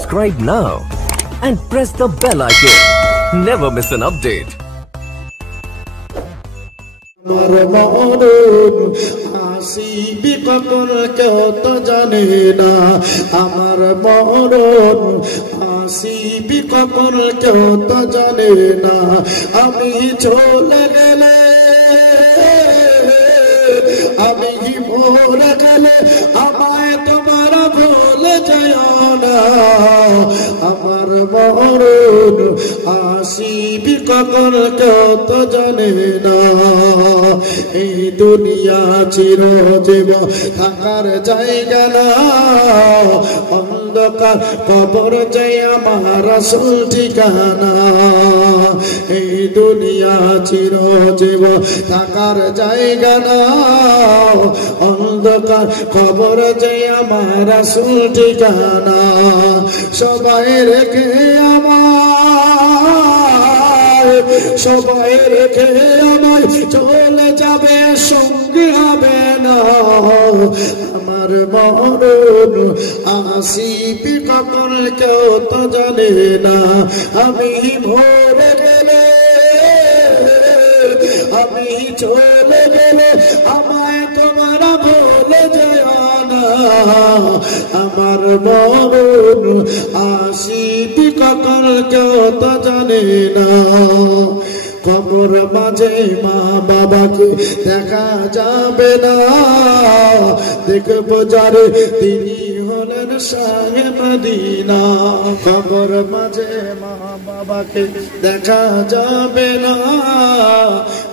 Subscribe now and press the bell icon. Never miss an update. আমার মরণ আসিবি কখন কেউ তো জানে না, আমার মরণ আসিবি কখন কেউ তো জানে না। আমি চলে গেলে, আমি মরে গেলে আমায় তোমার ভুলে যায় না। আমার মরণ আসিবি কখন কেউ তো জানে না। এই দুনিয়া চিরজীবন থাকার জায়গা না, অন্ধকার কবর যে আমার আসল ঠিকানা। এই দুনিয়া চিরজীবন থাকার জায়গা না, অন্ধকার কবর যে আমার আসল ঠিকানা। সবাই রেখে সবাই রেখে আমায় চলে যাবে, সঙ্গে হবে না। আমার মরণ আসিবি কখন কেউ তো জানে না। আমি মরে গেলে, আমি চলে গেলে আমায় তোমার ভুলে যায় না। আমার মরণ আসিবি কখন কেউ তো জানে না। কবর মাঝে মা বাবাকে দেখা যাবে না, দেখবো যারে তিনি হলেন শাহে মদিনা। কবর মাঝে মা বাবাকে দেখা যাবে না,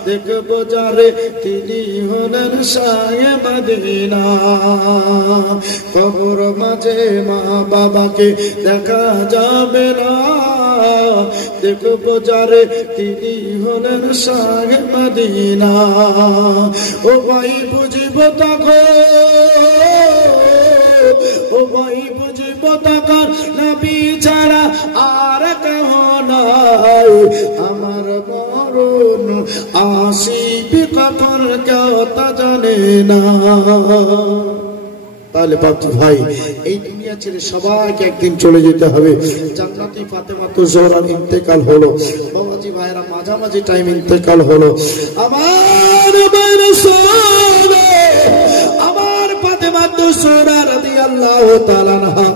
দেখবো যারে তিনি হলেন শাহে মদিনা। কবর মাঝে মা বাবাকে দেখা যাবে না, দেখবো যারে তিনি হলেন শাহে মদিনা। ও ভাই বুঝিব তখন, ও ভাই বুঝিব তখন নবী ছাড়া আর কেহ নাই। আমার মরণ আসিবি কখন কেউ তা জানে না। তাহলে বাবজি ভাই, এই দুনিয়া ছেড়ে সবাইকে একদিন চলে যেতে হবে। জান্নাতি ফাতেমা তো জোহরার ইন্তেকাল হলো, বাবাজি ভাইরা মাঝামাঝি টাইম ইন্তেকাল হলো। আমার আমার ফাতেমা তো জোহরা রাদিয়াল্লাহু তাআলা আনহা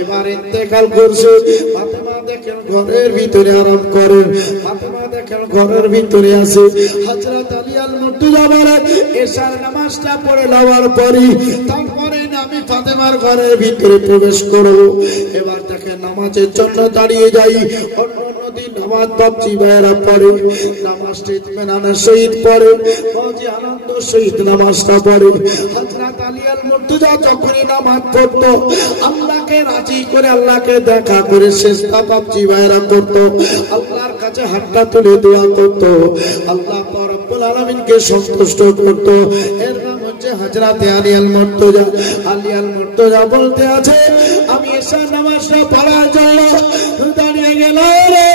এবার ইন্তেকাল করছে। ফাতেমা দেখেন ঘরের ভিতরে আরাম করেন, ফাতেমা দেখেন ঘরের ভিতরে আছে। হযরত আলী আল মুর্তজা বলেন এশার নামাজটা পড়ে নেওয়ার পরই তারপরে আমি ফাতেমার ঘরের ভিতরে প্রবেশ করব। এবার দেখেন নামাজের জন্য দাঁড়িয়ে যাই। অন্য দিন নামাজ বাবজি ভাইরা পড়ে, নামাজটা ইতমিনানের সহিত পড়ে, বাবজি আনন্দ সহিত নামাজটা পড়ে। হযরত আলী আল মুর্তজা যখনই নামাজ পড়তো আল্লাহকে রাজি করে, আল্লাহকে দেখা করে সেজদা বাবজি ভাইরা করতো, আল্লাহর কাছে হাতটা তুলে দোয়া করতো, আল্লাহ রাব্বুল আলামিনকে সন্তুষ্ট করতো। এর নাম হচ্ছে হযরত আলী আল মুর্তজা। আলী আল মুর্তজা বলতে আছে আমি এশার নামাজটা পড়ার জন্য দাঁড়িয়ে গেলাম রে,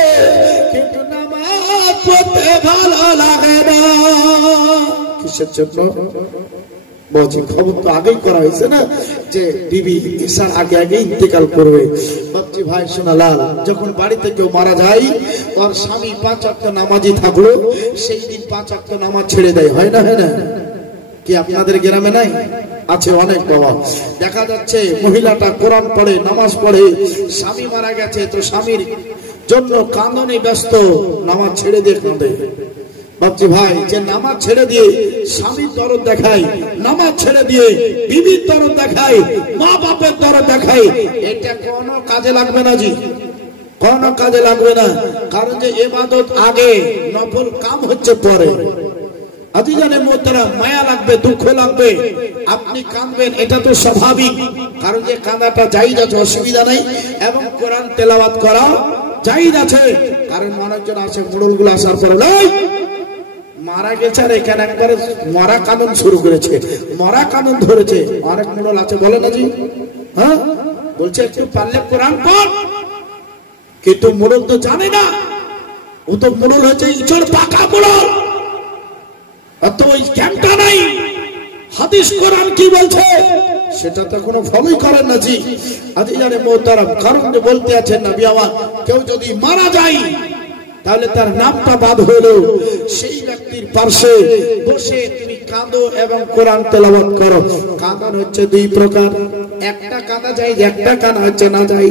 কিন্তু নামাজ পড়তে ভালো লাগে না। কিসের জন্য? বলছি খবর তো আগেই করা হয়েছে না যে বিবি এশার আগে আগে ইন্তেকাল করবে। বাবজি ভাই শোনালাল, যখন বাড়িতে কেউ মারা যায় ওর স্বামী 5 ওয়াক্ত নামাজি থাকলো, সেই দিন 5 ওয়াক্ত নামাজ ছেড়ে দেয়, হয় না? হয় না? কি আপনাদের গ্রামে নাই? আছে অনেক বাবা। দেখা যাচ্ছে মহিলাটা কোরআন পড়ে, নামাজ পড়ে, স্বামী মারা গেছে তো স্বামীর জন্য কাঁদনে ব্যস্ত, নামাজ ছেড়ে দিয়ে কাঁদে। বাবজি ভাই, যে নামাজ ছেড়ে দিয়ে স্বামীর দরদ দেখায়, নামাজ ছেড়ে দিয়ে বিবির দরদ দেখায়, মা বাপের দরদ দেখায়, এটা কোনো কাজে লাগবে না জি, কোনো কাজে লাগবে না। কারণ যে ইবাদত আগে, নফল কাম হচ্ছে পরে। আজিজানে মোহতারাম, মায়া লাগবে, দুঃখ লাগবে, আপনি কাঁদবেন, এটা তো স্বাভাবিক। কারণ যে কাঁদাটা জায়েজ আছে, অসুবিধা নেই, এবং কোরআন তেলাওয়াত করা জায়েজ আছে। কারণ মানুষজন আছে, মুড়লগুলো আসার পরে নাই মারা গেছে আর এখানে একবারে মরা কানুন শুরু করেছে, মরা কানুন ধরেছে। অনেক মুড়ল আছে, বলে না জি, হ্যাঁ বলছে একটু পারলে কোরআন পড়, কিন্তু মুড়ল তো জানে না, ও তো মুড়ল হয়েছে ইচড় পাকা মুড়ল। অত ওই জ্ঞানটা নাই। হাদিস কোরআন কি বলছে সেটা তো কোনো ফলোই করেন না। জি আজ জানে মোহতারাম, কারণ যে বলতে আছেন নবী আমার, কেউ যদি মারা যায় তাহলে তার নামটা বাদ হলো সেই ব্যক্তির পাশে বসে তুমি কাঁদো এবং কোরআন তেলাওয়াত করো। কাঁদান হচ্ছে দুই প্রকার, একটা কাঁদা যায়, একটা কানা হচ্ছে না যায়,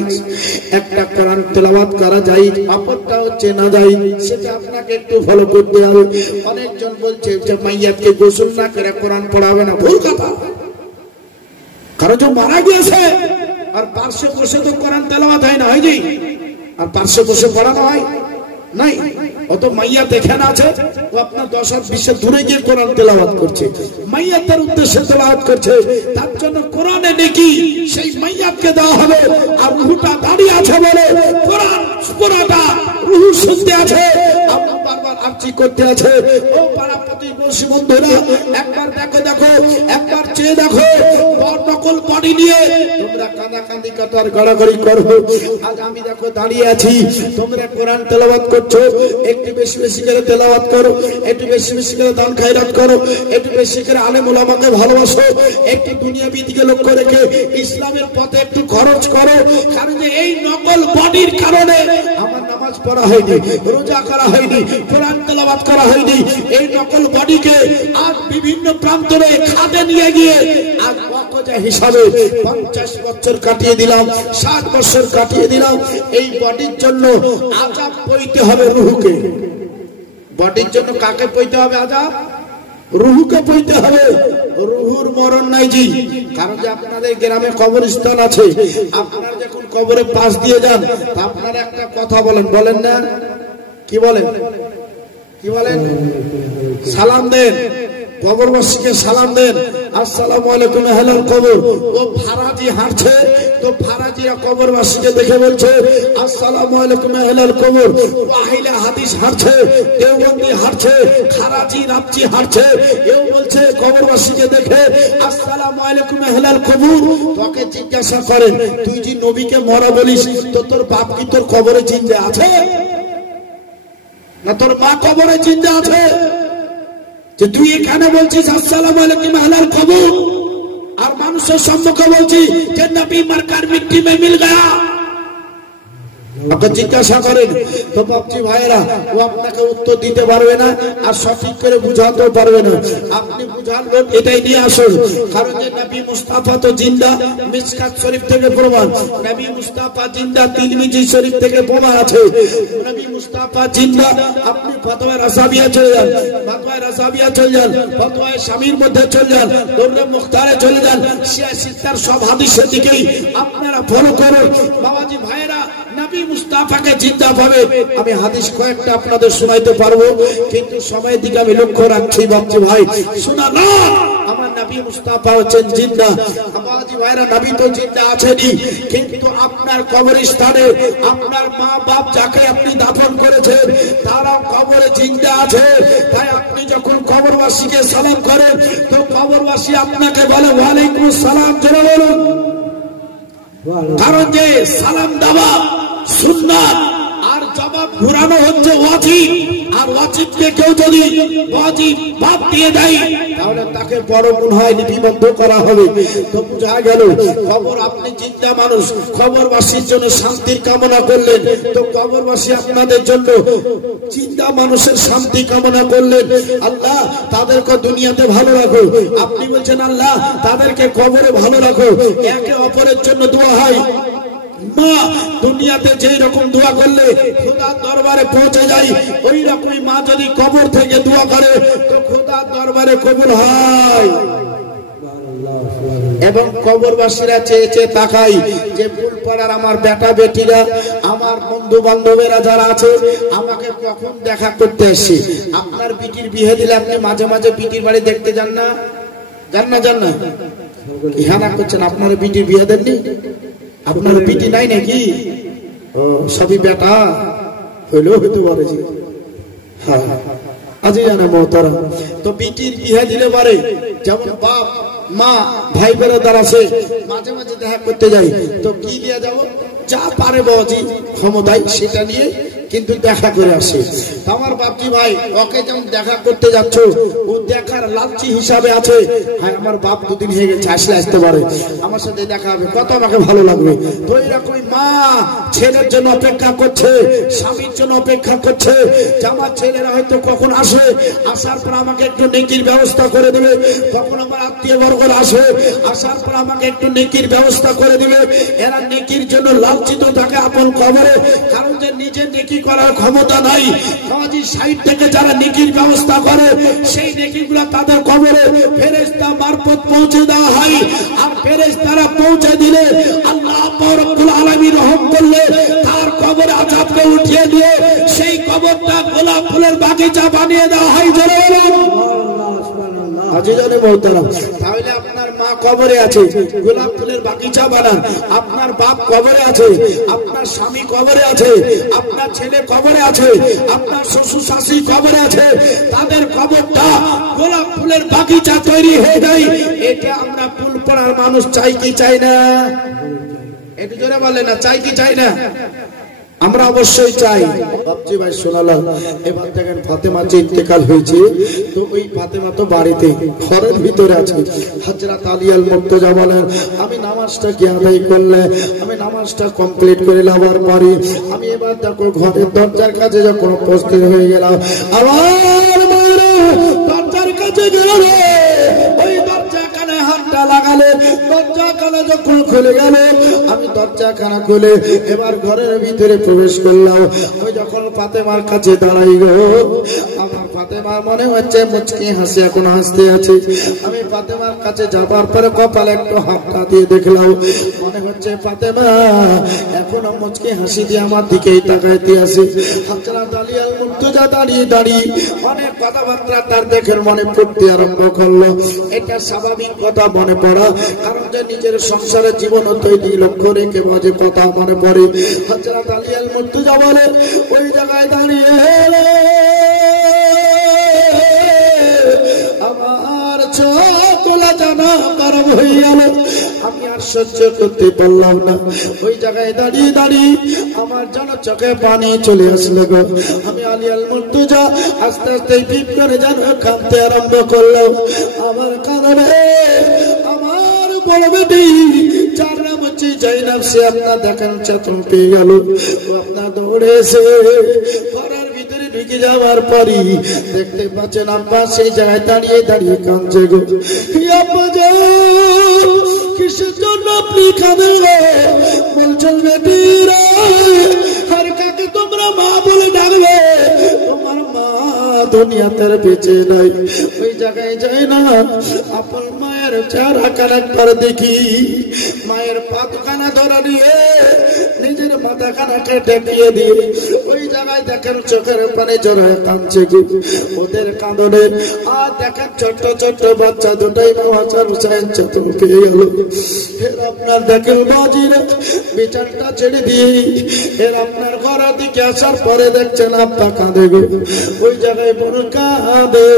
একটা কোরআন তেলাওয়াত করা যায়, অপরটা হচ্ছে না যায়। সেটা আপনাকে একটু ফলো করতে হবে। অনেকজন বলছে যে মাইয়াতকে গোসল না করে কোরআন পড়াবে না, ভুল কথা। কারণ যে মারা গিয়েছে আর পার্শ্বে বসে তো কোরআন তেলাওয়াত হয় না, হয় জি? আর পার্শ্বে বসে পড়ানো হয় নাই। অত মাইয়া দেখেন আছে ও আপনার 10 হাত 20 হাত দূরে গিয়ে কোরআন তেলাওয়াত করছে, মাইয়াতের উদ্দেশ্যে তেলাওয়াত করছে, তার জন্য কোরআনে নেকি সেই মাইয়াতকে দেওয়া হবে। আর রুহুটা দাঁড়িয়ে আছে বলে কোরআন পুরোটা রুহু শুনতে আছে, আমরা বারবার আরজি করতে আছে। ও পাড়া প্রতিবেশী বন্ধুরা, একবার দেখো, একবার চেয়ে দেখো, নকল বডি নিয়ে তোমরা কাঁদাকাঁদি কাটার গড়াগড়ি করো। আজ আমি দেখো দাঁড়িয়ে আছি, তোমরা কোরআন তেলাওয়াত করছো, একটু বেশি বেশি করে তেলাওয়াত করো, একটু বেশি বেশি করে দান খায়রাত করো, একটু বেশি করে আলেম ওলামাকে ভালোবাসো, একটু দুনিয়াবি দিকে লক্ষ্য রেখে ইসলামের পথে একটু খরচ করো। কারণ যে এই নকল বডির কারণে আমার নামাজ পড়া হয়নি, রোজা করা হয়নি, কোরআন তেলাওয়াত করা হয়নি। এই নকল বডিকে আজ বিভিন্ন প্রান্তরে খাদে নিয়ে গিয়ে আজ ওয়াকফা হিসাবে 50 বছর কাটিয়ে দিলাম, 60 বছর কাটিয়ে দিলাম। এই বডির জন্য আযাব পইতে হবে রুহুকে। বডির জন্য কাকে পইতে হবে আযাব? রুহুকে পইতে হবে। রুহুর মরণ নাই জি। কারণ যে আপনাদের গ্রামে কবরস্থান আছে, আপনারা যখন কবরের পাশ দিয়ে যান তা আপনারা একটা কথা বলেন, বলেন না? কি বলেন? কি বলেন? সালাম দেন, কবরবাসীকে সালাম দেন, আসসালামু আলাইকুম আহলাল কবর। ও ফারাজি হাঁটছে, তো ফারাজিরা কবরবাসীকে দেখে বলছে আসসালামু আলাইকুম আহলাল কবর। ও আহলে হাদিস হাঁটছে, দেওবন্দি হাঁটছে, খারাজি রাবজি হাঁটছে, এও বলছে কবরবাসীকে দেখে আসসালামু আলাইকুম আহলাল কবর। তোকে জিজ্ঞাসা করেন, তুই যে নবীকে মরা বলিস, তো তোর বাপ কি তোর কবরে জিন্দা আছে না তোর মা কবরে জিন্দা আছে? যে তুই এখানে বলছিস আসসালামু আলাইকুম আহলাল কবর, আর মানুষের সম্মুখে বলছিস যে নবী মার্কার মিট্টি মে মিল গয়া। আপনাকে জিজ্ঞাসা করেন তো বাপজি ভাইরা, ও আপনাকে উত্তর দিতে পারবে না আর সঠিক করে বুঝাতেও পারবে না। আপনি বুঝালেন এটাই নিয়ে আসুন। কারণ যে নবী মুস্তাফা তো জিন্দা, মিশকাত শরীফ থেকে প্রমাণ। নবী মুস্তাফা জিন্দা, তিরমিজি শরীফ থেকে প্রমাণ আছে। নবী মুস্তাফা জিন্দা। আপনি ফতোয়া রাসাবিয়া চলে যান, ফতোয়া রাসাবিয়া চলে যান, ফতোয়া স্বামীর মধ্যে চলে যান, দরুদ মুখতারে চলে যান, শিয়া সিত্তার সব হাদিসের দিকেই আপনারা ফলো করুন। বাবাজি ভাইরা, নবী মুস্তাফাকে জিন্দা পাবে। আমি হাদিস কয়েকটা আপনাদের শোনাইতে পারবো, কিন্তু সময়ের দিকে আমি লক্ষ্য রাখছি। বাপজি ভাই শোনা না, আমার নবী মুস্তাফা হচ্ছেন জিন্দা। বাবাজি ভাইরা, নবী তো জিন্দা আছেনই, কিন্তু আপনার কবরস্থানে আপনার মা বাপ যাকে আপনি দাফন করেছেন তারা কবরে জিন্দা আছে। তাই আপনি যখন কবরবাসীকে সালাম করেন তো কবরবাসী আপনাকে বলে ওয়ালাইকুম সালাম, জোরে বলুন। কারণ যে সালাম দেওয়া সুন্নাত আর জবাব ঘুরানো হচ্ছে ওয়াজিব। আর ওয়াজিবকে কেউ যদি ওয়াজিব বাদ দিয়ে দেয় তাহলে তাকে বড় গুনাহে লিপিবদ্ধ করা হবে। তো বোঝা গেল কবর আপনি চিন্তা মানুষ, কবরবাসীর জন্য শান্তির কামনা করলেন, তো কবরবাসী আপনাদের জন্য চিন্তা মানুষের শান্তি কামনা করলেন। আল্লাহ তাদেরকে দুনিয়াতে ভালো রাখো। আপনি বলছেন আল্লাহ তাদেরকে কবরে ভালো রাখো। একে অপরের জন্য দোয়া হয়। মা দুনিয়াতে যেই রকম দোয়া করলে খোদার দরবারে পৌঁছে যায়, ওই রকমই মা যদি কবর থেকে দোয়া করে তো খোদার দরবারে কবুল হয়। এবং কবরবাসীরা চেয়ে চেয়ে তাকাই যে ফুলপাড়ার আমার বেটা বেটিরা, আমার বন্ধু বান্ধবেরা যারা আছে, আমাকে কখন দেখা করতে আসছে। আপনার বিটির বিয়ে দিলে আপনি মাঝে মাঝে বিটির বাড়ি দেখতে যান না? যান না? যান না? ইহানা করছেন, আপনার বিটির বিয়ে দেননি? আপনার পিটি নাই নাকি? ও সবই বেটা হইলেও হইতে পারে। হ্যাঁ আজ জানা মোহতারাম, তো পিটির বিয়ে দিলে পারে যেমন বাপ মা ভাই বেড়াদার আছে, মাঝে মাঝে দেখা করতে যাই, তো কি দিয়ে যাব? যা পারে বাবাজি ক্ষমতায় সেটা নিয়ে কিন্তু দেখা করে আসে। আমার বাপজি ভাই ওকে যেমন দেখা করতে যাচ্ছ, ও দেখার লালচি হিসাবে আছে, হ্যাঁ আমার বাপ দুদিন হয়ে গেছে, আসলে আসতে পারে, আমার সাথে দেখা হবে, কত আমাকে ভালো লাগবে। তো এরকম মা ছেলের জন্য অপেক্ষা করছে, স্বামীর জন্য অপেক্ষা করছে, যে আমার ছেলেরা হয়তো কখন আসে, আসার পর আমাকে একটু নেকির ব্যবস্থা করে দেবে, কখন আমার আত্মীয় বর্গর আসে, আসার পর আমাকে একটু নেকির ব্যবস্থা করে দিবে। এরা নেকির জন্য লালচিত থাকে আপন কবরে, কারণ যে নিজে নেকি করার ক্ষমতা নাই। কাজী সাইড থেকে যারা নেকির ব্যবস্থা করে, সেই নেকিগুলো তাদের কবরে ফেরেশতা মারফত পৌঁছে দেওয়া হয়। আর ফেরেশতারা পৌঁছে দিলে আল্লাহ রব্বুল আলামিন রহম করলে তার কবরে আযাবকে উঠিয়ে দিয়ে সেই কবরটা গোলাপ ফুলের বাগিচা বানিয়ে দেওয়া হয়। জোরে বলুন আজিজানে মোহতারাম। তাহলে আপনার মা কবরে আছে, গোলাপ ফুলের বাগিচা বানান। আপনার বাপ কবরে আছে, আপনার স্বামী কবরে আছে, আপনার ছেলে কবরে আছে, আপনার শ্বশুর শাশুড়ি কবরে আছে, তাদের কবরটা গোলাপ ফুলের বাগিচা তৈরি হয়ে যায়। এটা আমরা ফুল পড়ার মানুষ চাই কি চাই না? একটু জোরে বলে না, চাই কি চাই না? আমরা অবশ্যই চাই। বাপজি ভাই শোনালাম, এবার দেখেন ফাতেমা যে ইন্তেকাল হয়েছে, তো ওই ফাতেমা তো বাড়িতে ঘরের ভিতরে আছে। হযরত আলী আল মুর্তজা বলেন, আমি নামাজটা কি আদায় করলে, আমি নামাজটা কমপ্লিট করে নেওয়ার পরে আমি এবার দেখো ঘরের দরজার কাছে যখন উপস্থিত হয়ে গেলাম, আমার মায়েরা দরজার কাছে গেল, ওই দরজা কানে হাতটা লাগালে, দরজা কানে যখন খুলে গেল, আমি দরজা কানা খুলে এবার ঘরের ভিতরে প্রবেশ করলাম। ওই যখন ফাতেমার কাছে দাঁড়াই গো, আমার ফাতেমার মনে হচ্ছে মুচকি হাসি এখন হাসতে আছে। আমি ফাতেমার কাছে যাবার পরে কপালে একটু হাতটা দিয়ে দেখলাম, মনে হচ্ছে ফাতেমা এখনো মুচকি হাসি দিয়ে আমার দিকেই তাকাইতে আছে। হযরত আলী আল মুর্তজা দাঁড়িয়ে দাঁড়িয়ে অনেক কথাবার্তা তার দেখে মনে পড়তে আরম্ভ করলো। এটা স্বাভাবিক কথা মনে পড়া, কারণ যে নিজের সংসারের জীবন তৈরি লক্ষ্য রেখে মাঝে কথা মনে পড়ে। হযরত আলী আল মুর্তজা বলেন, ওই জায়গায় দাঁড়িয়ে আমার চোখগুলা জানা গরম হয়ে গেল, আমি আর সহ্য করতে পারলাম না। ওই জায়গায় দাঁড়িয়ে দাঁড়িয়ে আমার যেন চোখে পানি চলে আসলো গো। আমি আলী আল মুর্তজা আস্তে আস্তে পিপ করে যেন কাঁদতে আরম্ভ করলাম। আমার কাঁদে আমার বড় বেটি যার নাম হচ্ছে জাইনাব, সে আপনার দেখেন চেতন পেয়ে গেল, আপনার দৌড়ে এসে ঘরের ভিতরে ঢুকে যাওয়ার পরই দেখতে পাচ্ছেন আব্বা সেই জায়গায় দাঁড়িয়ে দাঁড়িয়ে কাঁদছে গো। কিসের জন্য আপনি কাঁদেন? বলছেন বেটিরা, আর কাকে তোমরা মা বলে ডাকবে? তোমার মা দুনিয়াতে বেঁচে নাই। ওই জায়গায় যাই না, আপন মায়ের চেহারা কানেকবার দেখি, মায়ের পাতখানা ধরে নিয়ে নিজের মাথা খানাকে ডেকিয়ে দিয়ে ওই জায়গায় দেখেন চোখের পানি জড়ায় কাঁদছে গো। ওদের কাঁদনে আর দেখেন ছোট্ট ছোট্ট বাচ্চা দুটাই বাচ্চার হুসাইন চেতন পেয়ে গেল। এর আপনার দেখেন বাজিরা বিচারটা ছেড়ে দিয়ে এর আপনার ঘরের দিকে আসার পরে দেখছেন আব্বা কাঁদে গো। ওই জায়গায় বড় কাঁদে,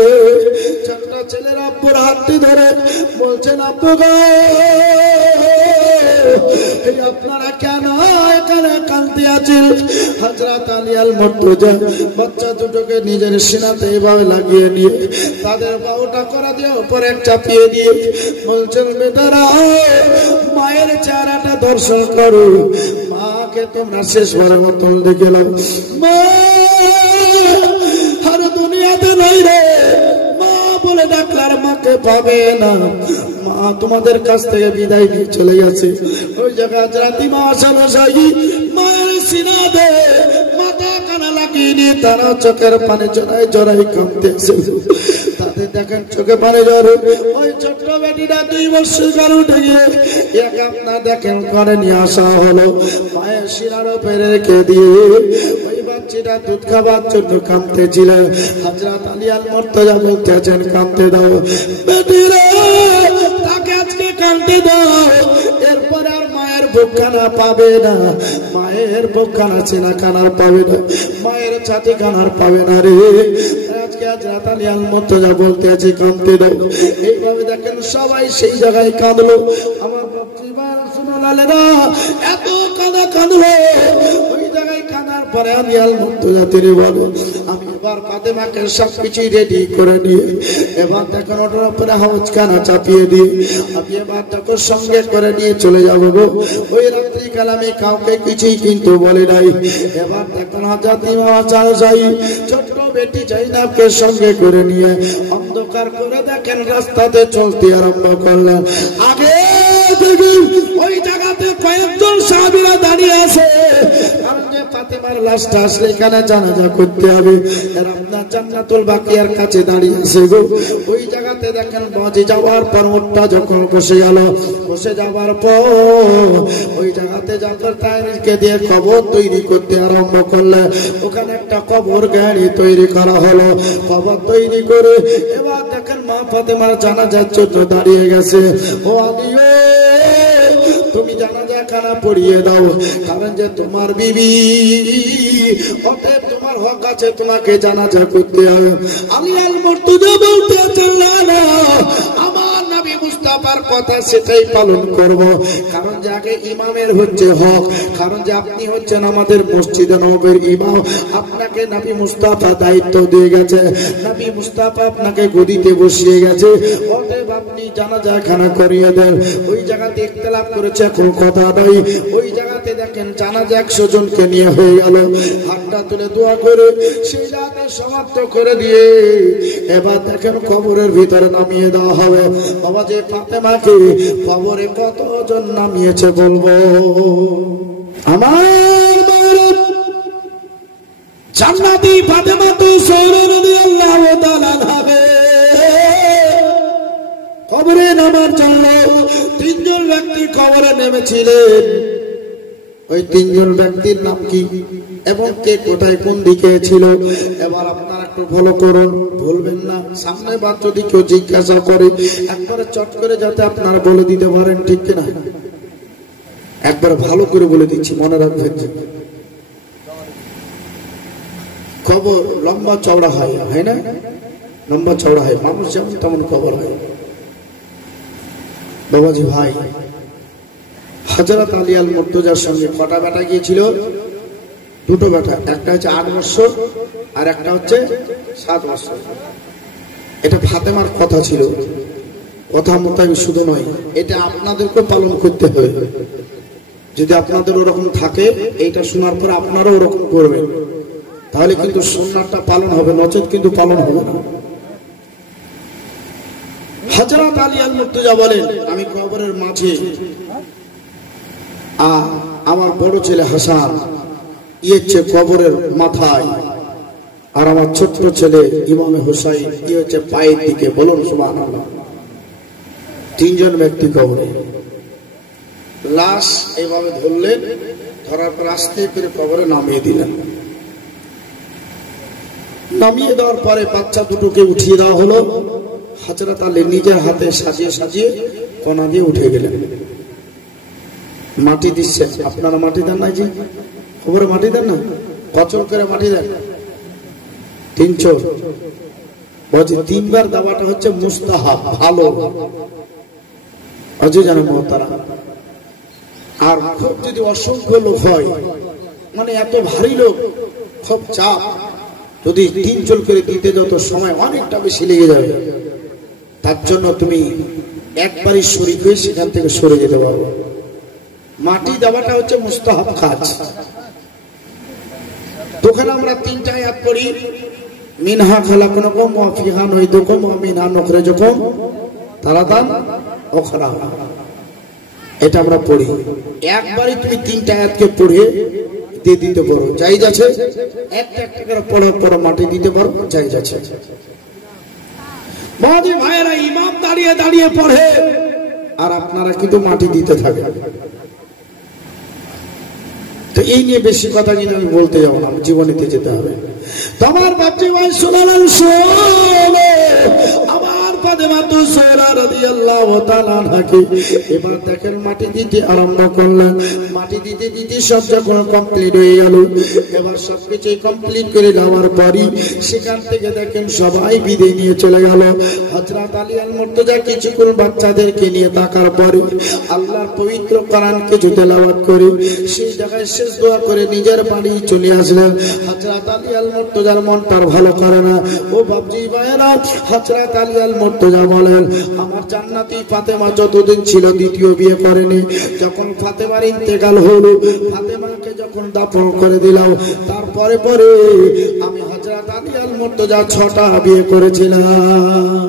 ছোট্ট ছেলের আব্বুর হাতটি ধরে বলছেন, আব্বু গো আপনারা কেন এখানে কাঁদতে আছেন? হযরত আলী আল মুর্তজা বাচ্চা দুটোকে নিজের সিনাতে এভাবে লাগিয়ে নিয়ে তাদের বাহুটা করা দিয়ে উপরে চাপিয়ে দিয়ে বলছেন, বেটারা মায়ের চেহারাটা দর্শন করো, মাকে তোমরা শেষবারের মতন দেখে নাও। মা আর দুনিয়াতে নাই রে, মা বলে ডাকলার মাকে পাবে না, মা তোমাদের কাছ থেকে বিদায় নিয়ে চলে গেছে। ওই জায়গায় রাতি মা মায়ের সিনা দে মাথা কানা লাগিয়ে নিয়ে তারা চোখের পানি জড়াই জড়াই কাঁদতেছে। তাদের দেখেন চোখে পানি জড়ে। ওই ছোট্ট বেটিটা 2 বছর কাল উঠে গিয়ে এক আপনার দেখেন ঘরে নিয়ে আসা হলো, মায়ের সিনার উপরে রেখে দিয়ে ওই বাচ্চাটা দুধ খাবার জন্য কাঁদতেছিল। হযরত আলী আল মুর্তজা বলতেছেন, কাঁদতে দাও বেটিরা, তাকে আজকে কাঁদতে দাও, এরপরে আর মায়ের বুকখানা পাবে না, মায়ের বুকখানা চেনা কানার পাবে না, মায়ের ছাতি কানার পাবে না রে। আজকে হযরত আলী আল মুর্তজা বলতে আছে কাঁদতে দাও। এইভাবে দেখেন সবাই সেই জায়গায় কাঁদলো। আমার এত কাঁদা কাঁদলো, ওই জায়গায় কাঁদার তারপরে আলিয়াল মুর্তজা তিনি বলে আমি এবার ফাতেমাকে সবকিছু রেডি করে নিয়ে এবার দেখেন ওটার উপরে হাউজখানা চাপিয়ে দিয়ে আমি এবার তাকে সঙ্গে করে নিয়ে চলে যাবো গো। ওই রাত্রিকাল আমি কাউকে কিছুই কিন্তু বলে নাই। এবার দেখেন হযরত ইমাম হাসান যাই ছোট্ট বেটি জাইনাবকে সঙ্গে করে নিয়ে অন্ধকার করে দেখেন রাস্তাতে চলতে আরম্ভ করলেন। আগে দেখি ওই জায়গাতে কয়েকজন সাহাবীরা দাঁড়িয়ে আছে, কারণ যে ফাতেমার লাশটা আসলে এখানে জানাজা করতে হবে। এর আপনার জান্নাতুল বাকিয়ার কাছে দাঁড়িয়ে আছে গো। ওই জায়গাতে দেখেন বাজে যাওয়ার পর মোটটা যখন বসে গেল, বসে যাওয়ার পর ওই জায়গাতে জাফর তাহেরকে দিয়ে কবর তৈরি করতে আরম্ভ করলে ওখানে একটা কবর গাড়ি তৈরি করা হলো। কবর তৈরি করে এবার দেখেন মা ফাতেমার জানাজার জন্য দাঁড়িয়ে গেছে। ও আলিও তুমি জানাজা খানা পড়িয়ে দাও, কারণ যে তোমার বিবি, অতএব তোমার হক আছে, তোমাকে জানাজা করতে হবে। আলিয়াল মুর্তজা বলতেছেন না, আমার নবী মুস্তাফার কথা সেটাই পালন করব, কারণ যে আগে ইমামের হচ্ছে হক, কারণ যে আপনি হচ্ছেন আমাদের মসজিদে নববীর ইমাম, আপনাকে নবী মুস্তাফা দায়িত্ব দিয়ে গেছে, নবী মুস্তাফা আপনাকে গদিতে বসিয়ে গেছে, অতএব আপনি জানাজা খানা করিয়ে দেন। ওই জায়গাতে ইখতিলাফ করেছে, কোন কথা নাই। ওই জায়গাতে দেখেন জানাজা 100 জনকে নিয়ে হয়ে গেল। হাতটা তুলে দোয়া করে সেই রাতে সমাপ্ত করে দিয়ে এবার দেখেন কবরের ভিতরে নামিয়ে দেওয়া হবে। বাবা যে ফাতেমাকে কবরে কতজন নামিয়েছে বলবো? আমার মায়ের জান্নাতি ফাতেমা তো রাদিয়াল্লাহু তাআলা আনহা কবরে নামার জন্য 3 জন ব্যক্তি কবরে নেমেছিলেন। ওই 3 জন ব্যক্তির নাম কি এবং কে কোথায় কোন দিকে ছিল এবার আপনারা একটু ফলো করুন, ভুলবেন না। সামনে বা যদি কেউ জিজ্ঞাসা করে একবারে চট করে যাতে আপনারা বলে দিতে পারেন, ঠিক কিনা? একবার ভালো করে বলে দিচ্ছি, মনে রাখবেন। কবর লম্বা চওড়া হয়, হয় না? লম্বা চওড়া হয়, মানুষ যেমন তেমন কবর হয়। বাবাজি ভাই, হযরত আলিয়াল মুর্তজার সঙ্গে কটা বেটা গিয়েছিল? 2টো বেটা, একটা হচ্ছে 8 বছর আর একটা হচ্ছে 7 বছর। এটা ফাতেমার কথা ছিল, কথা মোতাবেক শুধু নয়, এটা আপনাদেরকে পালন করতে হবে। যদি আপনাদের ওরকম থাকে, এইটা শোনার পরে আপনারাও ওরকম করবেন, তাহলে কিন্তু সুন্নাতটা পালন হবে, নচেত কিন্তু পালন হবে না। হযরত আলিয়াল মুর্তজা বলেন, আমি কবরের মাঝে আমার বড় ছেলে হাসান ইয়েছে কবরের মাথায়, আর আমার ছোট্ট ছেলে ইমামে হুসাইন ইয়েছে পায়ের দিকে। বলুন সুবহানাল্লাহ। 3 জন ব্যক্তি কবরে। লাশ এইভাবে ধরলেন, ধরার পর আস্তে করে কবরে নামিয়ে দিলেন। নামিয়ে দেওয়ার পরে বাচ্চা দুটোকে উঠিয়ে দেওয়া হলো। হযরত আলী নিজের হাতে সাজিয়ে সাজিয়ে কোনা দিয়ে উঠে গেলেন। মাটি দিচ্ছেন, আপনারা মাটি দেন না? জি, খবরে মাটি দেন না? কচল করে মাটি দেন 3 চোর। বলছি 3 বার দেওয়াটা হচ্ছে মুস্তাহাব, ভালো। অজয় জানো মহতারা। আর খুব যদি অসংখ্য লোক হয়, মানে এত ভারী লোক, খুব চাপ, যদি 3 চোর করে দিতে যত সময় অনেকটা বেশি লেগে যাবে। তার জন্য তুমি একবারই শরীক হয়ে সেখান থেকে সরে যেতে পারো। মাটি দেওয়াটা হচ্ছে মুস্তাহাব কাজ। তখন আমরা 3টা আয়াত পড়ি, মিনহা খালাকনাকুম ওয়া ফিহা নুইদুকুম ওয়া মিনহা নুখরিজুকুম তারাতান উখরা। এটা আমরা পড়ি। একবারই তুমি 3টা আয়াতকে পড়ে দিয়ে দিতে পারো, জায়েজ আছে। একটা একটা করে পড়ার পর মাটি দিতে পারো, জায়েজ আছে। বাবা ভাইয়েরা, ইমাম দাঁড়িয়ে দাঁড়িয়ে পড়ে আর আপনারা কিন্তু মাটি দিতে থাকেন। তো এই নিয়ে বেশি কথা কিন্তু আমি বলতে যাবো না, জীবনীতে যেতে হবে। তোমার বাপজি ভাই শোনালেন, শোনো আমার ফাতেমা জোহরা রাদিয়াল্লাহু তাআলা আনহাকে এবার দেখেন মাটি দিতে আরম্ভ করলেন। মাটি দিতে দিতে সব যখন কমপ্লিট হয়ে গেল, এবার সবকিছু কমপ্লিট করে যাওয়ার পরই সেখান থেকে দেখেন সবাই বিদায় নিয়ে চলে গেল। হযরত আলী আল মুর্তজা কিছুক্ষণ বাচ্চাদেরকে নিয়ে থাকার পরে আল্লাহর পবিত্র কোরআন কিছু তেলাওয়াত করে সেই জায়গায় শেষ দোয়া করে নিজের বাড়ি চলে আসলেন। হযরত আলী আল মুর্তজার মনটা ভালো করে না। ও বাপজি ভাইয়েরা, হযরত আলী আল মুর্তজা বলেন, আমার জান্নাতি ফাতেমা যতদিন ছিল দ্বিতীয় বিয়ে করেনি। যখন ফাতেমার ইন্তেকাল হলো, ফাতেমাকে যখন দাফন করে দিলাম, তারপরে পরে আমি হযরত আলী আল মুর্তজা 6টা বিয়ে করেছিলাম।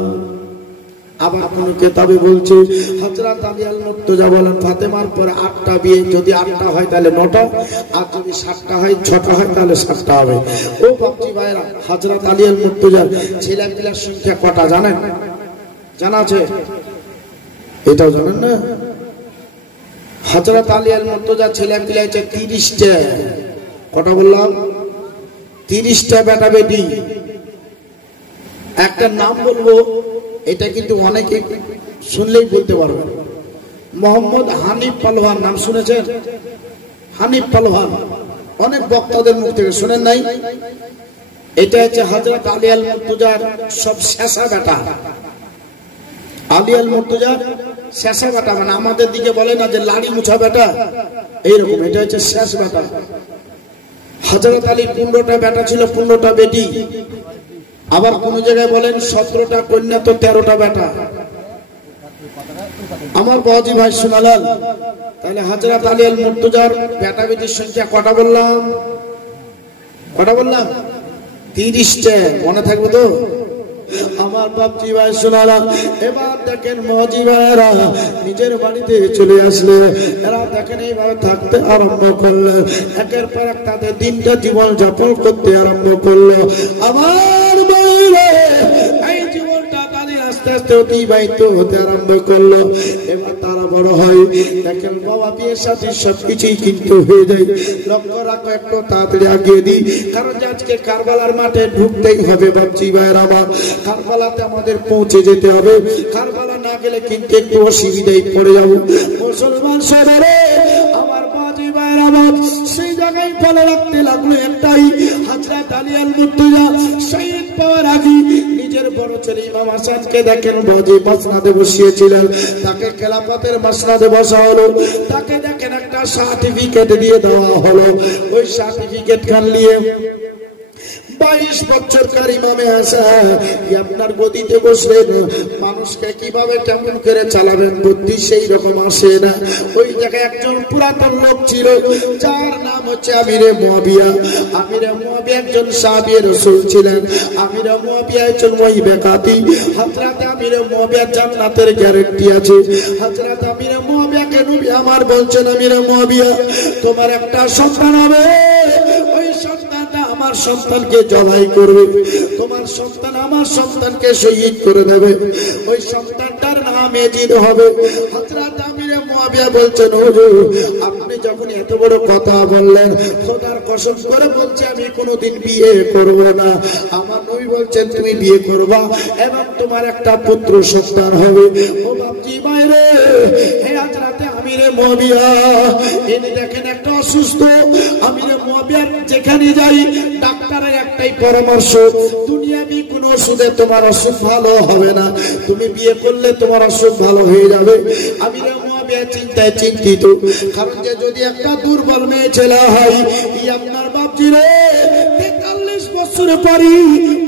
আবার কোন কিতাবে বলছে হযরত আলী আল মুর্তজা বলেন ফাতেমার পরে 8টা বিয়ে, যদি 8টা হয় তাহলে 9টা, আর যদি 7টা হয় 6টা হয় তাহলে 7টা হবে। ও বাপজি ভাইরা, হযরত আলী আল মুর্তজার ছেলেপিলার সংখ্যা কটা জানেন? জানা আছে? এটাও জানেন না? হযরত আলী আল মুর্তজার ছেলেপিলা হচ্ছে 30টা। কটা বললাম? 30টা বেটা বেটি। একটা নাম বলবো, এটা কিন্তু অনেকে শুনলেই বলতে পারবে। মোহাম্মদ হানিফ পালোয়ান নাম শুনেছেন? হানিফ পালোয়ান অনেক বক্তাদের মুখ থেকে শুনেন নাই? এটা হচ্ছে হযরত আলী আল মুর্তজার সব শেষা বেটা। আলী আল মুর্তজার শেষা বেটা, মানে আমাদের দিকে বলে না যে লাড়ি মুছা বেটা, এইরকম। এটা হচ্ছে শেষ বেটা। হযরত আলী 15টা বেটা ছিল, 15টা বেটি। আবার কোন জায়গায় বলেন 17টা কন্যা তো 13টা বেটা। আমার বাবাজি ভাই শোনালেন, তাহলে হযরত আলী আল মুর্তজার বেটা বেটির সংখ্যা কটা বললাম? কটা বললাম? 30টা। মনে থাকবে তো? আমার বাপজি ভাই শোনালাম। এবার দেখেন মাঝি ভাইরা নিজের বাড়িতে চলে আসলে, এরা দেখেন এইভাবে থাকতে আরম্ভ করলেন। একের পর এক তাদের দিনটা জীবন যাপন করতে আরম্ভ করলো। আমার ভাইরা এই জীবনটা তাদের আস্তে আস্তে অতিবাহিত হতে আরম্ভ করলো। এবার তারা বড় হয়, দেখেন বাবা বিয়ের সাথে সবকিছুই কিন্তু হয়ে যায়। লক্ষ্য রাখো, একটু তাড়াতাড়ি আগিয়ে দিই, কারণ আজকে কারবালার মাঠে ঢুকতেই হবে। বাপজি ভাইয়ের আমার, কারবালাতে আমাদের পৌঁছে যেতে হবে। কারবালা না গেলে কিন্তু একটু অসুবিধায় পড়ে যাবো। মুসলমান সবারে আমার বাপজি ভাইয়ের আমার, সেই জায়গায় ফলো রাখতে লাগলো একটাই, হযরত আলী আল মুর্তজা শহীদ পাওয়ার আগে নিজের বড় ছেলে ইমাম হাসানকে দেখেন বাজি মাসনাদে বসিয়েছিলেন। তাকে খেলাফতের মাসনাদে বসা হলো। তাকে দেখেন একটা সার্টিফিকেট দিয়ে দেওয়া হলো। ওই সার্টিফিকেট খান নিয়ে 22 বছরকার ইমামে হাসান আপনার গদিতে বসলেন। মানুষকে কিভাবে কেমন করে চালাবেন বুদ্ধি সেই রকম আসে না। ওই জায়গায় একজন পুরাতন লোক ছিল, যার নাম হচ্ছে আমিরে মুয়াবিয়া। আমিরে মুয়াবিয়া একজন সাহাবী রাসূল ছিলেন। আমিরে মুয়াবিয়া একজন ওই বেকাতি। হযরত আমিরে মুয়াবিয়া জান্নাতের গ্যারান্টি আছে। হযরত আমিরে মুয়াবিয়াকে নবী আমার বলছেন, আমিরে মুয়াবিয়া তোমার একটা সন্তান হবে। ওই সন্তানটা আমার সন্তানকে জবাই করবে। তোমার সন্তান আমার সন্তানকে শহীদ করে দেবে। ওই সন্তানটার নাম ইয়াজিদ হবে। হযরত আমিরে মুয়াবিয়া বলছেন, হুজুর আপনি যখন এত বড় কথা বললেন, খোদার কসম করে বলছি আমি কোনোদিন বিয়ে করব না। আমার নবী বলছেন তুমি বিয়ে করবা এবং তোমার একটা পুত্র সন্তান হবে। ও বাপজি মায়েরে, হে হযরত আমিরে মুয়াবিয়া, ইনি দেখেন একটা অসুস্থ। আমিরে মুয়াবিয়ার যেখানে যাই ডাক্তারের একটাই পরামর্শ, দুনিয়াবি কোন ওষুধে তোমার অসুখ ভালো হবে না, তুমি বিয়ে করলে তোমার অসুখ ভালো হয়ে যাবে। আমিরে মুয়াবিয়া চিন্তায় চিন্তিত, কারণ যে যদি একটা দুর্বল মেয়ে ছেলে হয়, আপনার বাপজি রে 43 বছর পরই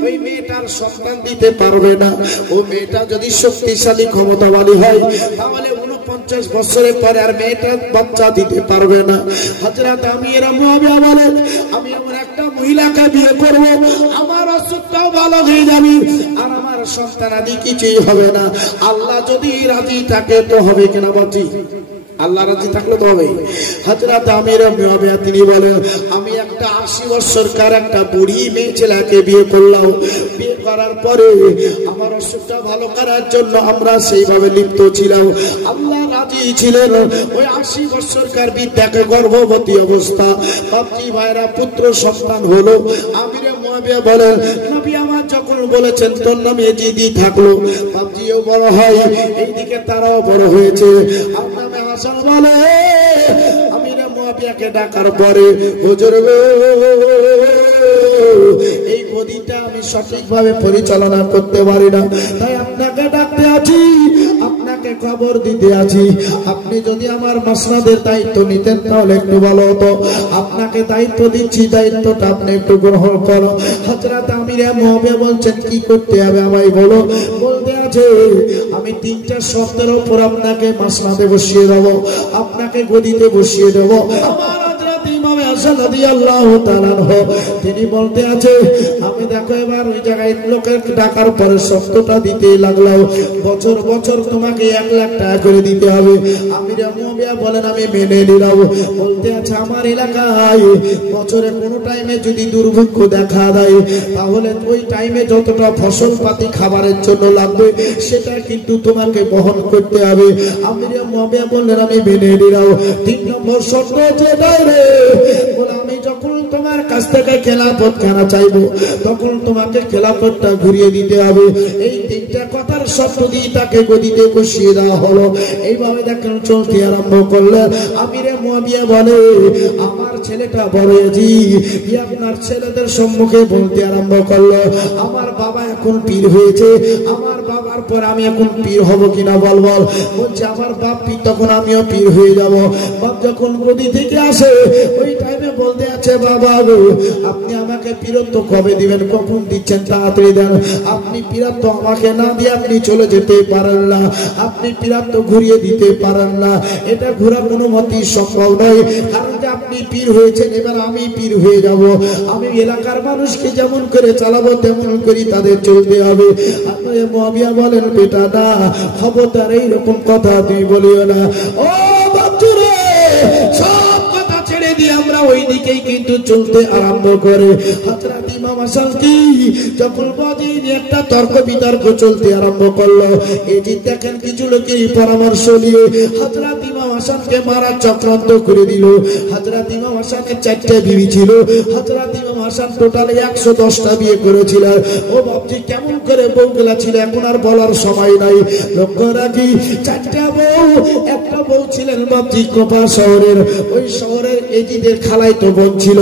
ওই মেয়েটার সন্তান দিতে পারবে না। ও মেয়েটা যদি শক্তিশালী ক্ষমতাবালী হয়, তাহলে 49 বছরের পরে আর মেয়েটা বাচ্চা দিতে পারবে না। হযরত আমিরে মুয়াবিয়া বলেন, আমি এমন একটা মহিলাকে বিয়ে করব, আমার অসুখটাও ভালো হয়ে যাবে আর আমার সন্তান আদি কিছুই হবে না। আল্লাহ যদি রাজি থাকে তো হবে কিনা বাজি? আল্লাহ রাজি থাকলে তো হবে। হযরত আমিরে মুয়াবিয়া তিনি বলেন, আমি একটা 80 বছরকার একটা বুড়ি মেয়ে ছেলেকে বিয়ে করলাম। বিয়ে করার পরে আমার অসুখটা ভালো করার জন্য আমরা সেইভাবে লিপ্ত ছিলাম। আল্লাহ রাজি ছিলেন। ওই 80 বছরকার বৃদ্ধাকে গর্ভবতী অবস্থা বাপজি ভাইরা পুত্র সন্তান হলো। আমিরে মুয়াবিয়া বলেন নবী আমার যখন বলেছেন তোর নামে জিদি থাকলো, বাপজিও বড় হয়, এইদিকে তারাও বড় হয়েছে। আর নামে হাসান বলে আমিরে মুয়াবিয়াকে ডাকার পরে হুজুর গো, এই গদিটা আমি সঠিকভাবে পরিচালনা করতে পারি না, তাই আপনাকে ডাকতে আছি, আপনাকে খবর দিতে আছি। আপনি যদি আমার মাসনাদের দায়িত্ব নিতেন তাহলে একটু ভালো হতো। আপনাকে দায়িত্ব দিচ্ছি, দায়িত্বটা আপনি একটু গ্রহণ করো। হযরত আমিরে মুয়াবিয়া বলছেন কি করতে হবে আমায় বলো। বলতে আছে আমি 3টা শর্তের উপর আপনাকে মাসনাদে বসিয়ে দেব, আপনাকে গদিতে বসিয়ে দেব। আমার হযরত ইমাম হাসান রাদিয়াল্লাহু তাআলা আনহু তিনি বলতে আছে আমি দেখো এবার ওই জায়গায় লোকের ডাকার পরে শর্তটা দিতে লাগলাম, বছর বছর তোমাকে 1 লাখ টাকা করে দিতে হবে। আমিরে মুয়াবিয়া বলেন আমি মেনে নিলাম। বলতে আছে আমার এলাকায় বছরে কোনো টাইমে যদি দুর্ভিক্ষ দেখা দেয় তাহলে ওই টাইমে যতটা ফসল পাতি খাবারের জন্য লাগবে সেটা কিন্তু তোমাকে বহন করতে হবে। আমিরে মুয়াবিয়া বললেন আমি মেনে নিলাম। 3 নম্বর শর্ত যেটাই রে বলে আমি যখন তোমার কাছ থেকে খেলাফত খানা চাইবো তখন তোমাকে খেলাফতটা ঘুরিয়ে দিতে হবে। এই 3টা কথার শর্ত দিয়ে তাকে গদিতে বসিয়ে দেওয়া হলো। এইভাবে দেখেন চলতে আরম্ভ করলেন। আমিরে মুয়াবিয়া বলে আমার ছেলেটা বড় জি, আপনার ছেলেদের সম্মুখে বলতে আরম্ভ করলো আমার বাবা এখন পীর হয়েছে, আমার বাবার পর আমি এখন পীর হব কিনা বল বল। বলছে আমার বাপ পীর তখন আমিও পীর হয়ে যাব। বাপ যখন গদি থেকে আসে ওই টাইমে বলতে আছে বাবা গো আপনি আমাকে পীরত্ব কবে দিবেন, কখন দিচ্ছেন তাড়াতাড়ি দেন। আপনি পীরত্ব আমাকে না দিয়ে আপনি চলে যেতে পারেন না, আপনি পীরত্ব ঘুরিয়ে দিতে পারেন না, এটা ঘোরা কোনো মতেই সম্ভব নয়। কারণ যে আপনি পীর হয়েছেন এবার আমি পীর হয়ে যাব, আমি এলাকার মানুষকে যেমন করে চালাবো তেমন করে তাদের চলতে হবে। আপনার মুয়াবিয়া বলেন বেটা না খবরদার এইরকম কথা তুই বলিও না। ও বাচ্চুরে সব কথা ছেড়ে দিয়ে আমরা ওই দিকেই কিন্তু চলতে আরম্ভ করে। হযরত ইমাম হাসান কি যখন বদিন একটা তর্ক বিতর্ক চলতে আরম্ভ করলো, এই যে দেখেন কিছু লোকের পরামর্শ নিয়ে হযরত ইমাম হাসানকে মারার চক্রান্ত করে দিল। হযরত ইমাম হাসানের 4টা বিবি ছিল। হযরত ইমাম হাসান টোটাল 110টা বিয়ে করেছিল। ও বাপজি কেমন করে বউগুলা ছিল এখন আর বলার সময় নাই। লক্ষ্য রাখি 4টা বউ, একটা বউ ছিলেন বাপজি কোপা শহরের, ওই শহরের এজিদের খালাইতো বোন ছিল,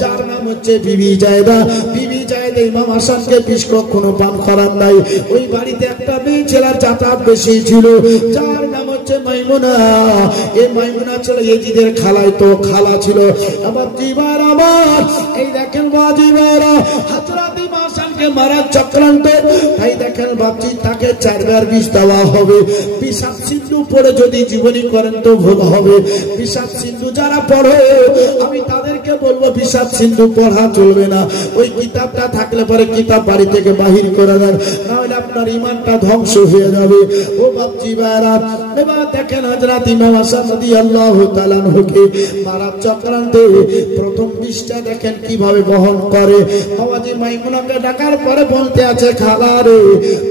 যার নাম হচ্ছে বিবি জায়দা। বিবি জায়দা ইমাম হাসানকে বিষ কখনো পান করার নাই। ওই বাড়িতে একটা মেয়ে ছেলের যাতায়াত বেশি ছিল, যার নাম হচ্ছে মাইমুনা। এই মাইমুনা ছিল এজিদের খালাইতো খালা ছিল। আমার জীবার আমার এই দেখেন বাজিবারা হযরত ইমাম হাসানকে মারার চক্রান্ত। তাই দেখেন বাপজি তাকে 4 বার বিষ দেওয়া হবে। বিষাদ সিন্ধু পড়ে যদি জীবনী করেন তো ভুল হবে। বিষাদ সিন্ধু যারা পড়ে আমি তাদেরকে বলবো বিষাদ সিন্ধু পড়া চলবে না। ওই কিতাবটা থাকলে পরে কিতাব বাড়ি থেকে বাহির করে দেন, নাহলে আপনার ঈমানটা ধ্বংস হয়ে যাবে। ও বাপজি ভাইরা এবার দেখেন হযরত ইমাম হাসান রাদিয়াল্লাহু তাআলা আনহুকে মারার চক্রান্তে প্রথম বিষটা দেখেন কিভাবে বহন করে। বাবাজি মাইমুনাকে ডাকার পরে বলতে আছে খালা রে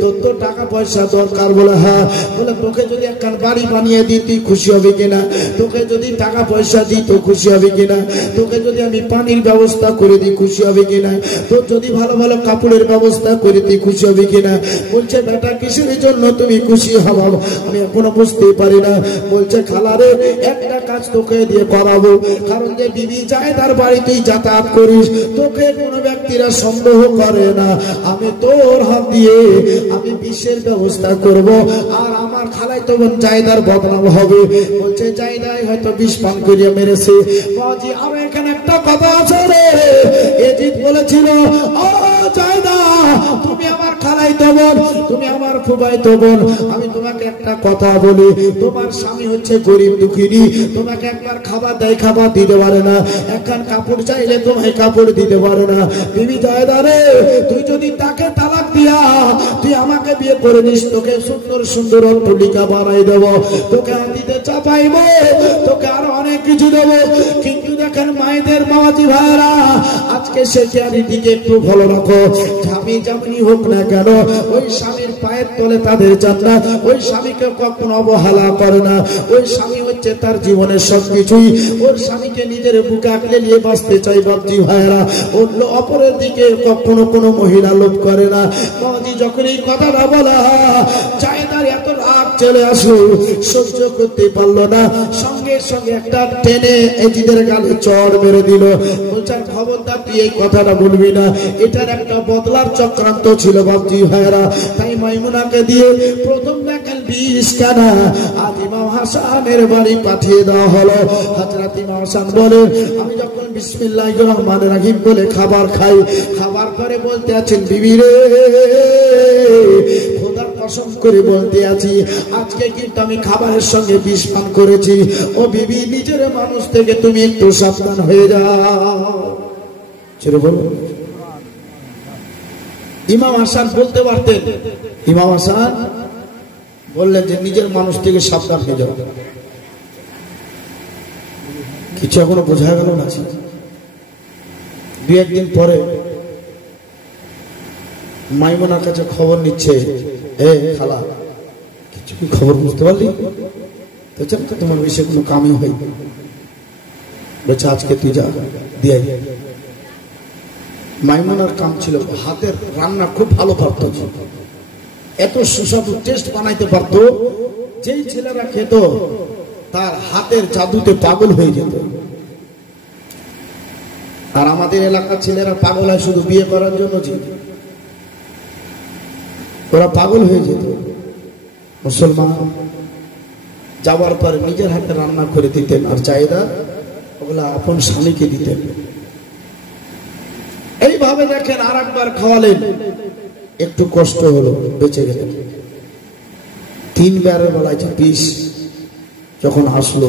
তোর তো টাকা পয়সা দরকার। বলে হ্যাঁ। বলে তোকে যদি একখান বাড়ি বানিয়ে দিই তুই খুশি হবে কিনা, তোকে যদি টাকা পয়সা দিই তো খুশি হবে কিনা, তোকে যদি আমি পানির ব্যবস্থা করে দিই খুশি হবে কিনা, তোর যদি ভালো ভালো কাপড়ের ব্যবস্থা করে দিই খুশি হবে কিনা। বলছে বেটা কিসের জন্য তুমি খুশি হবা আমি এখনো বুঝতে পারি না। বলছে খালা রে একটা কাজ তোকে দিয়ে করাবো, কারণ যে বিবি যায় তার বাড়ি তুই যাতায়াত করিস, তোকে কোনো ব্যক্তিরা সন্দেহ করে না। আমি তোর হাত দিয়ে আমি বিষের ব্যবস্থা করব, আর আমার খালাই তো বোন জায়দার বদনাম হবে। বলছে জায়দাই হয়তো বিষ পান করিয়া মেরেছে। বাজি আর এখানে একটা কথা আছে রে, এজিদ বলেছিল ও জায়দা তুমি আমার খালাই তো বোন, তুমি আমার ফুবাই তো বোন, আমি তোমাকে একটা কথা বলি, তোমার স্বামী হচ্ছে গরিব দুঃখিনী, তোমাকে একবার খাবার দেয় খাবার দিতে পারে না, একখান কাপড় চাইলে তোমায় কাপড় দিতে পারে না। বিবি জায়দা রে তুই যদি তাকে তালাক দিয়া তুই আমাকে বিয়ে করে নিস, তোকে সুন্দর সুন্দর অট্টালিকা বানাই দেব, তোকে হাতিতে চাপাইবো, তোকে আরো অনেক কিছু দেবো, কিন্তু দেখেন মায়েদের বাবাজি ভাইরা, আজকে সে দিকে একটু ভালো রাখো। স্বামী যেমনই হোক না কেন, ওই স্বামীর পায়ের তলে তাদের জান্নাত। ওই স্বামীকে কখনো অবহেলা করে না। ওই স্বামী হচ্ছে তার জীবনের সবকিছুই। ওর স্বামীকে নিজের বুকে আঁকড়ে নিয়ে বাঁচতে চাই বাবজি ভাইরা। অপরের দিকে কখনো কোনো মহিলা লোভ করে না। বাবাজি যখন এই কথাটা বলা চায়দার এত রাগ চলে আসলো, সহ্য করতে পারলো না, সঙ্গে সঙ্গে একটা টেনে এজিদের গালে চড় মেরে দিল। বলছেন খবরদার তুই এই কথাটা বলবি না, এটার একটা বদলার চক্রান্ত ছিল বাবজি ভাইরা। তাই মাইমুনাকে দিয়ে প্রথম দেখেন 20 কানা আজ ইমাম হাসানের বাড়ি পাঠিয়ে দেওয়া হলো। হযরত ইমাম হাসান বলেন, আমি যখন বিসমিল্লাহির রহমানির রহিম বলে খাবার খাই, খাবার করে বলতে আছেন বিবি রে, খোদার কসম করে বলতে আছি আজকে কিন্তু আমি খাবারের সঙ্গে বিষ পান করেছি। ও বিবি, নিজের মানুষ থেকে তুমি একটু সাবধান হয়ে যাও। ছেড়ে বলো। ইমাম হাসান বলতে পারতেন, ইমাম হাসান বললেন যে নিজের মানুষ থেকে সাবধান হয়ে যাও। কিছু এখনো বোঝা গেল না। দু একদিন পরে মাইমুনার কাছে খবর নিচ্ছে, এ খালা কিছু কি খবর বুঝতে পারলি? তোমার বিষয়ে কোনো কামই হয় বলছে আজকে তুই যা দিয়ে। মাইমুনার কাম ছিল, হাতের রান্না খুব ভালো পারত, এত সুস্বাদু টেস্ট বানাইতে পারত, যেই ছেলেরা খেত তার হাতের জাদুতে পাগল হয়ে যেত। আর আমাদের এলাকার ছেলেরা পাগল হয় শুধু বিয়ে করার জন্য, ওরা পাগল হয়ে যেত। মুসলমান যাওয়ার পরে নিজের হাতে রান্না করে দিতেন, আর চাহিদা ওগুলা আপন স্বামীকে দিতেন। এইভাবে দেখেন আর একবার খাওয়ালেন, একটু কষ্ট হলো, বেঁচে গেলেন। 3 বারের বেলায় বিষ যখন আসলো,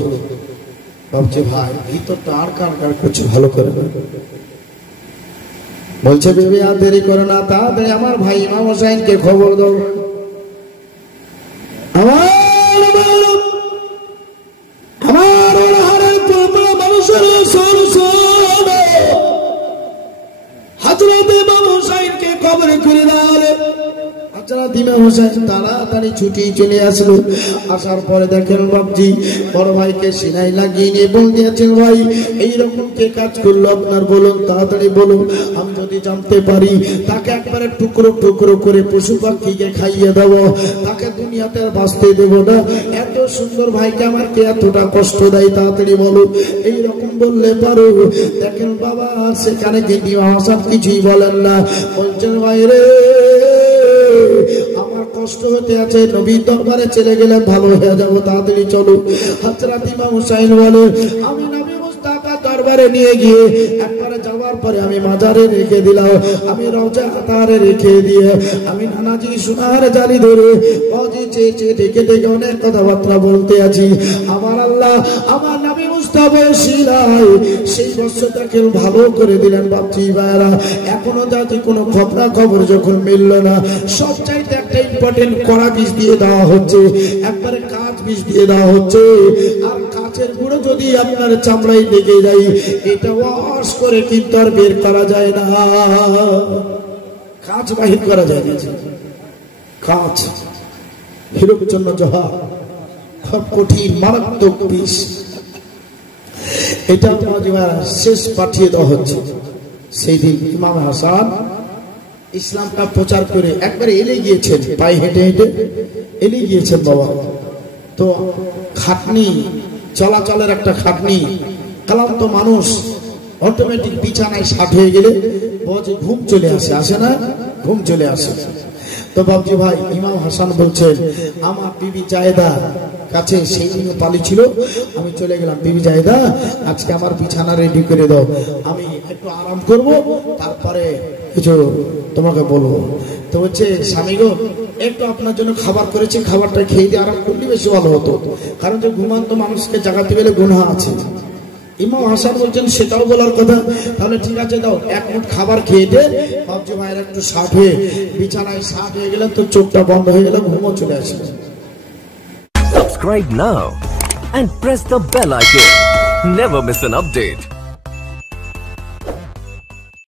ভাবছে ভাই ভিতরটা আর কার কার করছে, ভালো করে বলছে বেবি আর দেরি করে না, তাড়াতাড়ি আমার ভাই ইমাম হোসেনকে খবর দাও। আমার মানুষের হযরত ইমাম হোসেনকে খবর করে দাও। হযরত ইমাম হোসেন তাড়াতাড়ি ছুটি চলে আসলো। আসার পরে দেখেন বাবজি বড় ভাইকে সিনাই লাগিয়ে নিয়ে বলতে আছেন, ভাই এইরকম কে কাজ করলো আপনার, বলুন তাড়াতাড়ি বলুন, আমি যদি জানতে পারি তাকে একবারে টুকরো টুকরো করে পশু পাখিকে খাইয়ে দেবো, তাকে দুনিয়াতে আর বাঁচতে দেবো না। এত সুন্দর ভাইকে আমার কে এতটা কষ্ট দেয়, তাড়াতাড়ি বলুন। এইরকম বললে পারো। দেখেন বাবা সেখানে কিন্তু ইমাম হাসান কিছুই বলেন না, বলছেন ভাই রে আমার কষ্ট হতে আছে, নবীর দরবারে চলে গেলে ভালো হয়ে যাবো, তাড়াতাড়ি চলো। হযরত ইমাম হুসাইন বলে, আমি নবী মুস্তাফার দরবারে নিয়ে গিয়ে একবারে যাওয়ার পরে আমি মাজারে রেখে দিলাম, আমি রওজা আতারে রেখে দিয়ে আমি নানাজি সোনার জালি ধরে বাজি চেয়ে ডেকে ডেকে অনেক কথাবার্তা বলতে আছি। আমার আল্লাহ আমার নবী মুস্তাফার শিলায় সেই বস্ত্রটাকে ভালো করে দিলেন। বাপজি ভাইরা এখনো যাতে কোনো খবর যখন মিলল না, সব চাইতে একটা ইম্পর্টেন্ট কড়া বিষ দিয়ে দেওয়া হচ্ছে, একবারে কাঁচ বিষ দিয়ে দেওয়া হচ্ছে। আর কাঁচের গুঁড়ো যদি আপনার চামড়ায় লেগে যায়, এটা ওয়াশ করে কিন্তু আর বের করা যায় না, কাঁচ বাহির করা যায় না। কাঁচ হিরোর জন্য জহা খুব কঠিন মারাত্মক বিষ, এটা শেষ পাঠিয়ে দেওয়া হচ্ছে। সেই দিন ইমাম হাসান ইসলামটা প্রচার করে একবারে এলে গিয়েছেন, পায়ে হেঁটে হেঁটে এলে গিয়েছেন বাবা। তো খাটনি, চলাচলের একটা খাটনি, ক্লান্ত মানুষ অটোমেটিক বিছানায় ষাট হয়ে গেলে ঘুম চলে আসে, আসে না? ঘুম চলে আসে। তো বাবজি ভাই ইমাম হাসান বলছেন, আমার বিবি জায়েদা কাছে সেই দিন পালি ছিল, আমি চলে গেলাম, বিবি জায়েদা আজকে আমার বিছানা রেডি করে দাও, আমি একটু আরাম করব, তারপরে কিছু তোমাকে বলবো। তো হচ্ছে স্বামী গো একটু আপনার জন্য খাবার করেছি, খাবারটা খেয়ে দিয়ে আরাম করলে বেশি ভালো হতো, কারণ যে ঘুমান্ত মানুষকে জাগাতে গেলে গুনাহ আছে। ইমাম হাসান বলছেন সেটাও বলার কথা, তাহলে ঠিক আছে দাও, এক মুঠ খাবার খেয়ে দে। বাবজি ভাইয়ের একটু ষাট হয়ে বিছানায় ষাট হয়ে গেলেন, তো চোখটা বন্ধ হয়ে গেলে ঘুমও চলে আসবে। Subscribe now and press the bell icon. Never miss an update.